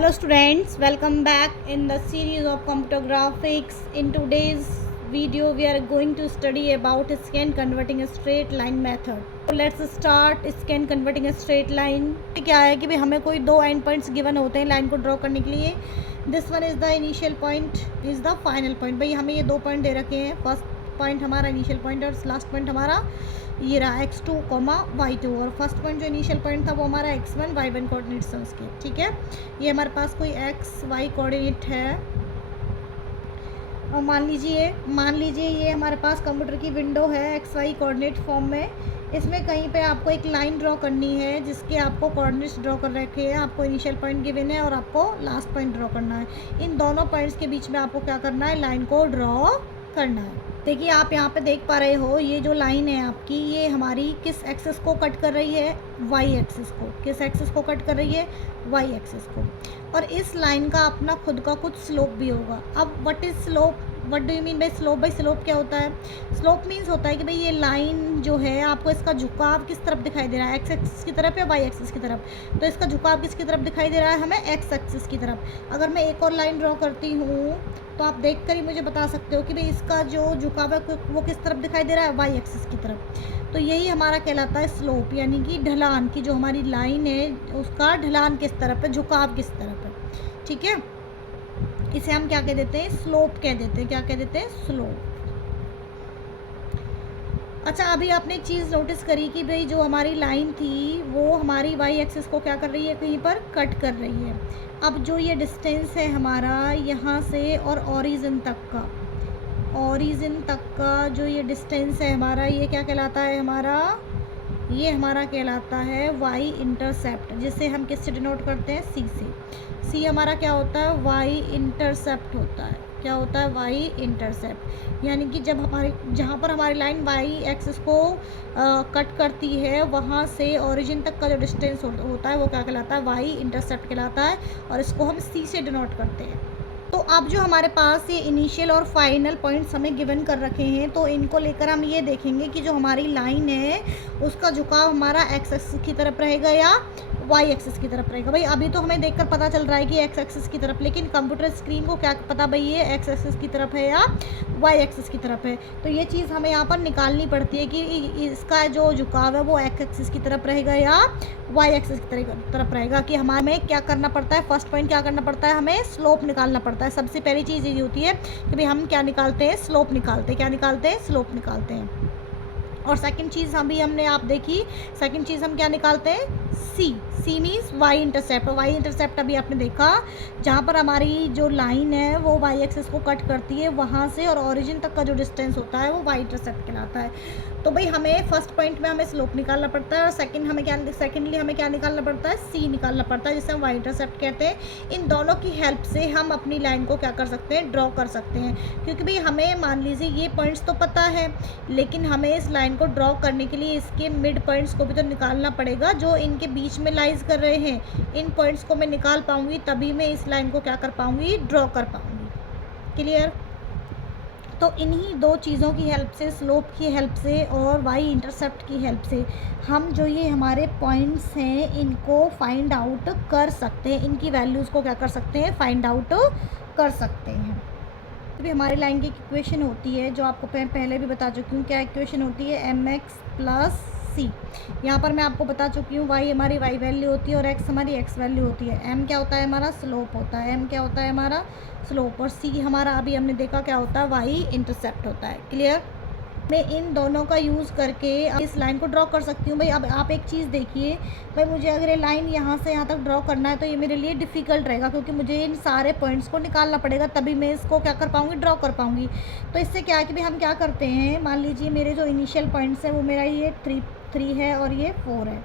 Hello students, welcome back in the series of computer graphics. In today's video we are going to study about scan converting a straight line method. So let's start scan converting a straight line. क्या है कि भाई हमें कोई दो and points given होते हैं line को ड्रॉ करने के लिए. This one is the initial point, is the final point. भाई हमें ये दो पॉइंट दे रखे हैं. फर्स्ट पॉइंट हमारा इनिशियल पॉइंट और लास्ट पॉइंट हमारा ये रहा x2, y2 और फर्स्ट पॉइंट जो इनिशियल पॉइंट था वो हमारा x1, y1 कोऑर्डिनेट्स हैं उसके. ठीक है, ये हमारे पास कोई x, y कोऑर्डिनेट है और मान लीजिए ये हमारे पास कंप्यूटर की विंडो है एक्स वाई कोऑर्डिनेट फॉर्म में. इसमें कहीं पे आपको एक लाइन ड्रॉ करनी है जिसके आपको कोऑर्डिनेट्स ड्रॉ कर रखे हैं. आपको इनिशियल पॉइंट गिवन है और आपको लास्ट पॉइंट ड्रॉ करना है. इन दोनों पॉइंट्स के बीच में आपको क्या करना है, लाइन को ड्रॉ करना है. देखिए आप यहाँ पे देख पा रहे हो ये जो लाइन है आपकी, ये हमारी किस एक्सिस को कट कर रही है, वाई एक्सिस को. किस एक्सिस को कट कर रही है, वाई एक्सिस को. और इस लाइन का अपना खुद का कुछ स्लोप भी होगा. अब what is slope, what do you mean by slope. भाई स्लोप क्या होता है, स्लोप मीन्स होता है कि भाई ये लाइन जो है आपको इसका झुकाव किस तरफ दिखाई दे रहा है, एक्स एक्सिस की तरफ या वाई एक्सिस की तरफ. तो इसका झुकाव किसकी तरफ दिखाई दे रहा है, हमें एक्स एक्सिस की तरफ. अगर मैं एक और लाइन ड्रॉ करती हूँ तो आप देख कर ही मुझे बता सकते हो कि भाई इसका जो झुकाव है वो किस तरफ दिखाई दे रहा है, वाई एक्सिस की तरफ. तो यही हमारा कहलाता है स्लोप, यानी कि ढलान की जो हमारी लाइन है उसका ढलान किस तरफ है, झुकाव किस तरफ है. ठीक है, इसे हम क्या कह देते हैं, स्लोप कह देते हैं. क्या कह देते हैं, स्लोप. अच्छा, अभी आपने एक चीज़ नोटिस करी कि भाई जो हमारी लाइन थी वो हमारी वाई एक्सिस को क्या कर रही है, कहीं पर कट कर रही है. अब जो ये डिस्टेंस है हमारा यहाँ से और ओरिजिन तक का जो ये डिस्टेंस है हमारा, ये क्या कहलाता है हमारा, ये हमारा कहलाता है वाई इंटरसेप्ट, जिसे हम किससे डिनोट करते हैं, सी से. सी हमारा क्या होता है, वाई इंटरसेप्ट होता है. क्या होता है, वाई इंटरसेप्ट. यानी कि जब हमारी जहाँ पर हमारी लाइन वाई एक्सिस को कट करती है वहाँ से ओरिजिन तक का जो डिस्टेंस होता है वो क्या कहलाता है, वाई इंटरसेप्ट कहलाता है. और इसको हम सी से डिनोट करते हैं. तो अब जो हमारे पास ये इनिशियल और फाइनल पॉइंट्स हमें गिवन कर रखे हैं, तो इनको लेकर हम ये देखेंगे कि जो हमारी लाइन है उसका झुकाव हमारा एक्स एक्सिस की तरफ रहेगा या वाई एक्सिस की तरफ रहेगा. भाई अभी तो हमें देखकर पता चल रहा है कि एक्स एक्सिस की तरफ, लेकिन कंप्यूटर स्क्रीन को क्या पता भाई ये एक्स एक्सिस की तरफ है या वाई एक्सिस की तरफ है. तो ये चीज़ हमें यहाँ पर निकालनी पड़ती है कि इसका जो झुकाव है वो एक्स एक्सिस की तरफ रहेगा या वाई एक्सिस की तरफ रहेगा. कि हमें क्या करना पड़ता है, फर्स्ट पॉइंट क्या करना पड़ता है, हमें स्लोप निकालना पड़ता है. सबसे पहली चीज़ ये होती है कि भाई हम क्या निकालते हैं, स्लोप निकालते हैं. क्या निकालते हैं, स्लोप निकालते हैं. और सेकंड चीज़ हमने आप देखी, सेकंड चीज़ हम क्या निकालते हैं, C means Y intercept. Y intercept अभी आपने देखा जहाँ पर हमारी जो लाइन है वो वाई एक्सिस को कट करती है वहाँ से और ओरिजिन तक का जो डिस्टेंस होता है वो वाई इंटरसेप्ट कहलाता है. तो भाई हमें फर्स्ट पॉइंट में हमें स्लोप निकालना पड़ता है और सेकेंडली हमें क्या निकालना पड़ता है, सी निकालना पड़ता है, जिसे हम वाई इंटरसेप्ट कहते हैं. इन दोनों की हेल्प से हम अपनी लाइन को क्या कर सकते हैं, ड्रॉ कर सकते हैं. क्योंकि भाई हमें मान लीजिए ये पॉइंट्स तो पता है, लेकिन हमें इस लाइन को ड्रॉ करने के लिए इसके मिड पॉइंट्स को भी तो निकालना पड़ेगा जो इनके बीच में लाइज कर रहे हैं. इन पॉइंट्स को मैं निकाल पाऊंगी तभी मैं इस लाइन को क्या कर पाऊंगी, ड्रॉ कर पाऊंगी. क्लियर. तो इन्हीं दो चीज़ों की हेल्प से, स्लोप की हेल्प से और वाई इंटरसेप्ट की हेल्प से हम जो ये हमारे पॉइंट्स हैं इनको फाइंड आउट कर सकते हैं. इनकी वैल्यूज़ को क्या कर सकते हैं, फाइंड आउट कर सकते हैं. अभी हमारी लाइन की इक्वेशन होती है जो आपको पहले भी बता चुकी हूँ. क्या इक्वेशन होती है, एम एक्स प्लस सी. यहाँ पर मैं आपको बता चुकी हूँ वाई हमारी वाई वैल्यू होती है और एक्स हमारी एक्स वैल्यू होती है. एम क्या होता है हमारा, स्लोप होता है. एम क्या होता है हमारा, स्लोप. और सी हमारा अभी हमने देखा क्या होता है, वाई इंटरसेप्ट होता है. क्लियर. मैं इन दोनों का यूज़ करके इस लाइन को ड्रॉ कर सकती हूँ. भाई अब आप एक चीज़ देखिए, भाई मुझे अगर ये लाइन यहाँ से यहाँ तक ड्रॉ करना है तो ये मेरे लिए डिफ़िकल्ट रहेगा क्योंकि मुझे इन सारे पॉइंट्स को निकालना पड़ेगा तभी मैं इसको क्या कर पाऊँगी, ड्रॉ कर पाऊँगी. तो इससे क्या है कि भाई हम क्या करते हैं, मान लीजिए मेरे जो इनिशियल पॉइंट्स हैं वो मेरा ये थ्री है और ये 4 है.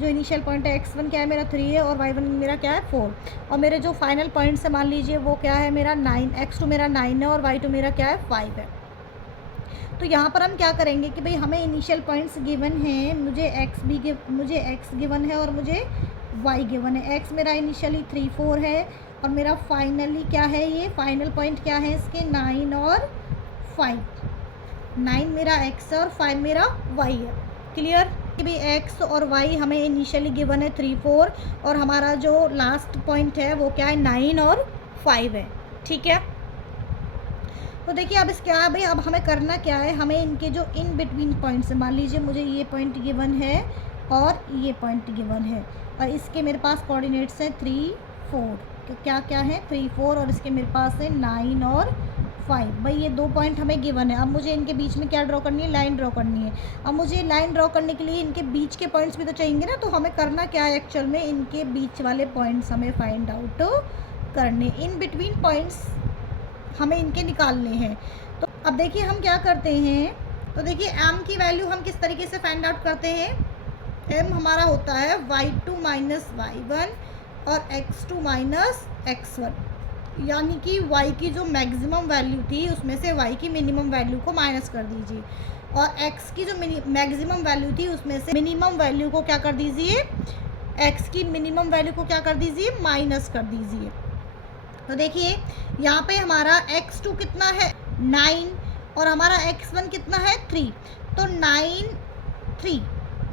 जो इनिशियल पॉइंट है x1 क्या है मेरा 3 है और y1 मेरा क्या है 4. और मेरे जो फाइनल पॉइंट्स है मान लीजिए वो क्या है मेरा 9, x2 मेरा 9 है और y2 मेरा क्या है 5 है. तो यहाँ पर हम क्या करेंगे कि भाई हमें इनिशियल पॉइंट्स गिवन हैं, मुझे x गिवन है और मुझे y गिवन है. x मेरा इनिशियली 3, 4 है और मेरा फाइनली क्या है, ये फाइनल पॉइंट क्या है इसके 9 और 5. 9 मेरा x है और 5 मेरा y है. क्लियर. कि भी x और y हमें इनिशियली गिवन है 3 4 और हमारा जो लास्ट पॉइंट है वो क्या है 9 और 5 है। ठीक है, तो देखिए अब इस क्या है भाई, अब हमें करना क्या है, हमें इनके जो इन बिटवीन पॉइंट्स, मान लीजिए मुझे ये पॉइंट गिवन है और ये पॉइंट गिवन है और इसके मेरे पास कोऑर्डिनेट्स हैं 3 4, तो क्या क्या है 3 4 और इसके मेरे पास है 9 और 5। भाई ये 2 पॉइंट हमें गिवन है। अब मुझे इनके बीच में क्या ड्रॉ करनी है, लाइन ड्रॉ करनी है। अब मुझे लाइन ड्रॉ करने के लिए इनके बीच के पॉइंट्स भी तो चाहिए ना, तो हमें करना क्या है एक्चुअल में, इनके बीच वाले पॉइंट्स हमें फाइंड आउट करने, इन बिटवीन पॉइंट्स हमें इनके निकालने हैं। तो अब देखिए हम क्या करते हैं, तो देखिए m की वैल्यू हम किस तरीके से फाइंड आउट करते हैं। m हमारा होता है y2 माइनस y1 और x2 माइनस x1, यानी कि y की जो मैक्सिमम वैल्यू थी उसमें से y की मिनिमम वैल्यू को माइनस कर दीजिए और x की जो मैक्सिमम वैल्यू थी उसमें से मिनिमम वैल्यू को क्या कर दीजिए, x की मिनिमम वैल्यू को क्या कर दीजिए, माइनस कर दीजिए। तो देखिए यहाँ पे हमारा x2 कितना है 9 और हमारा x1 कितना है 3, तो 9 3,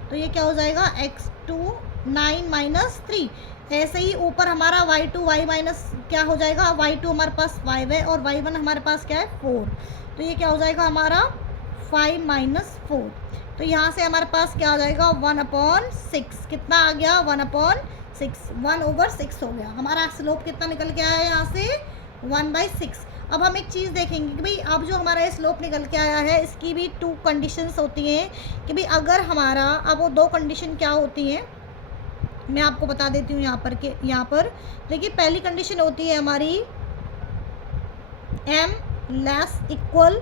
तो ये क्या हो जाएगा x2 9 माइनस 3। ऐसे ही ऊपर हमारा y2 y माइनस क्या हो जाएगा, y2 हमारे पास 5 है और y1 हमारे पास क्या है 4, तो ये क्या हो जाएगा हमारा 5 माइनस 4। तो यहाँ से हमारे पास क्या आ जाएगा 1/6, कितना आ गया 1/6, 1/6 हो गया। हमारा स्लोप कितना निकल के आया है यहाँ से 1/6। अब हम एक चीज़ देखेंगे कि भाई अब जो हमारा ये स्लोप निकल के आया है इसकी भी 2 कंडीशंस होती हैं कि भाई अगर हमारा, अब वो 2 कंडीशन क्या होती हैं मैं आपको बता देती हूँ यहाँ पर देखिए पहली कंडीशन होती है हमारी m लेस इक्वल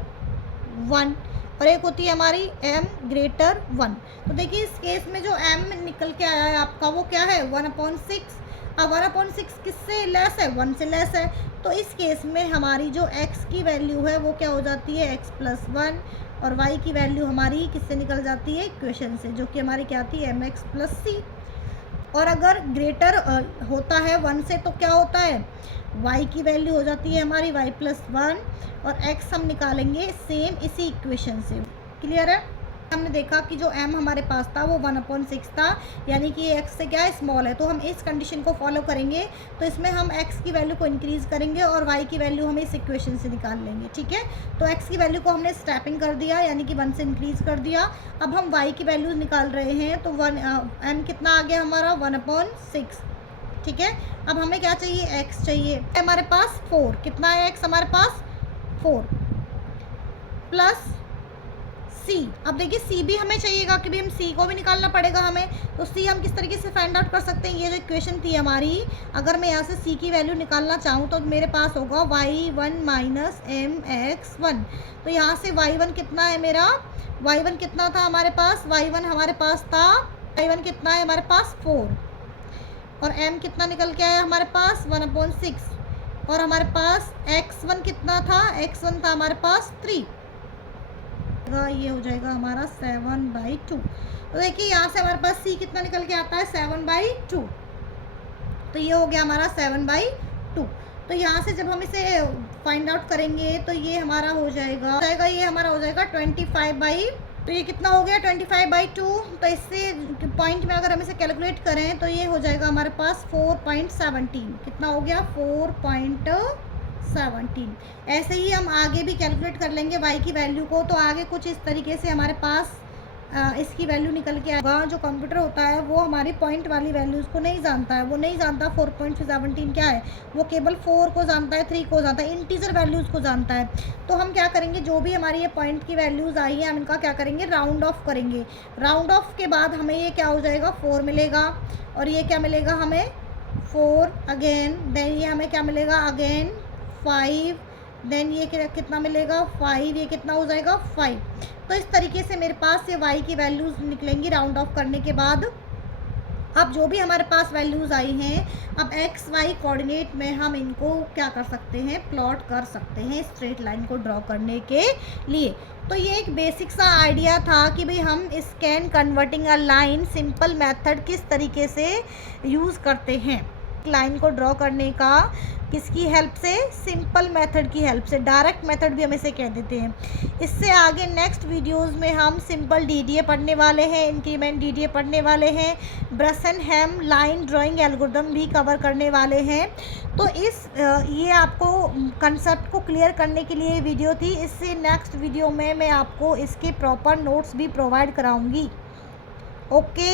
1 और एक होती है हमारी m ग्रेटर 1। तो देखिए इस केस में जो m निकल के आया है आपका वो क्या है 1/6। अब 1/6 किससे लेस है, 1 से लेस है, तो इस केस में हमारी जो x की वैल्यू है वो क्या हो जाती है x + 1 और y की वैल्यू हमारी किससे निकल जाती है इक्वेशन से, जो कि हमारी क्या आती है mx + c। और अगर ग्रेटर होता है 1 से तो क्या होता है y की वैल्यू हो जाती है हमारी y + 1 और x हम निकालेंगे सेम इसी इक्वेशन से। क्लियर है, हमने देखा कि जो m हमारे पास था वो 1/6 था, यानी कि x से क्या है स्मॉल है, तो हम इस कंडीशन को फॉलो करेंगे। तो इसमें हम x की वैल्यू को इंक्रीज़ करेंगे और y की वैल्यू हम इस इक्वेशन से निकाल लेंगे। ठीक है, तो x की वैल्यू को हमने स्टेपिंग कर दिया, यानी कि 1 से इंक्रीज़ कर दिया। अब हम y की वैल्यू निकाल रहे हैं, तो m कितना आ गया हमारा 1/6। ठीक है, अब हमें क्या चाहिए x चाहिए, हमारे पास 4, कितना है x हमारे पास 4 प्लस c। अब देखिए c भी हमें चाहिएगा कि भाई हम c को भी निकालना पड़ेगा हमें, तो c हम किस तरीके से फाइंड आउट कर सकते हैं। ये जो इक्वेशन थी हमारी, अगर मैं यहाँ से c की वैल्यू निकालना चाहूँ तो मेरे पास होगा y1 माइनस mx1। तो यहाँ से y1 कितना है मेरा, y1 कितना था हमारे पास, y1 हमारे पास था, y1 कितना है हमारे पास 4 और m कितना निकल के आया हमारे पास 1/6 और हमारे पास x1 कितना था, x1 था हमारे पास 3, ये हो जाएगा हमारा 7/2। तो देखिए यहाँ से हमारे पास c कितना निकल के आता है 7/2, तो ये हो गया हमारा 7/2। तो यहाँ से जब हम इसे फाइंड आउट करेंगे तो ये हमारा हो जाएगा ये हमारा हो जाएगा 25/, तो ये कितना हो गया 25/2। तो इससे पॉइंट में अगर हम इसे कैलकुलेट करें तो ये हो जाएगा हमारे पास 4.17, कितना हो गया 4.17। ऐसे ही हम आगे भी कैलकुलेट कर लेंगे y की वैल्यू को, तो आगे कुछ इस तरीके से हमारे पास इसकी वैल्यू निकल के आएगा। जो कंप्यूटर होता है वो हमारी पॉइंट वाली वैल्यूज़ को नहीं जानता है, वो नहीं जानता 4.17 क्या है, वो केवल 4 को जानता है, 3 को जानता है, इंटीजर वैल्यूज़ को जानता है। तो हम क्या करेंगे, जो भी हमारी ये पॉइंट की वैल्यूज़ आई है हम इनका क्या करेंगे राउंड ऑफ करेंगे। राउंड ऑफ के बाद हमें ये क्या हो जाएगा 4 मिलेगा और ये क्या मिलेगा हमें 4 अगेन, देन ये हमें क्या मिलेगा अगेन 5, देन ये कितना मिलेगा 5, ये कितना हो जाएगा 5। तो इस तरीके से मेरे पास ये y की वैल्यूज़ निकलेंगी राउंड ऑफ करने के बाद। अब जो भी हमारे पास वैल्यूज़ आई हैं, अब x y कोऑर्डिनेट में हम इनको क्या कर सकते हैं प्लॉट कर सकते हैं स्ट्रेट लाइन को ड्रॉ करने के लिए। तो ये एक बेसिक सा आइडिया था कि भाई हम scan converting a line simple method किस तरीके से यूज़ करते हैं। लाइन को ड्रॉ करने का किसकी हेल्प से, सिंपल मेथड की हेल्प से, डायरेक्ट मेथड भी हम इसे कह देते हैं। इससे आगे नेक्स्ट वीडियोस में हम सिंपल डीडीए पढ़ने वाले हैं, इंक्रीमेंट डीडीए पढ़ने वाले हैं, brush and ham line drawing algorithm भी कवर करने वाले हैं। तो ये आपको कंसेप्ट को क्लियर करने के लिए वीडियो थी। इससे नेक्स्ट वीडियो में मैं आपको इसके प्रॉपर नोट्स भी प्रोवाइड कराऊंगी। ओके।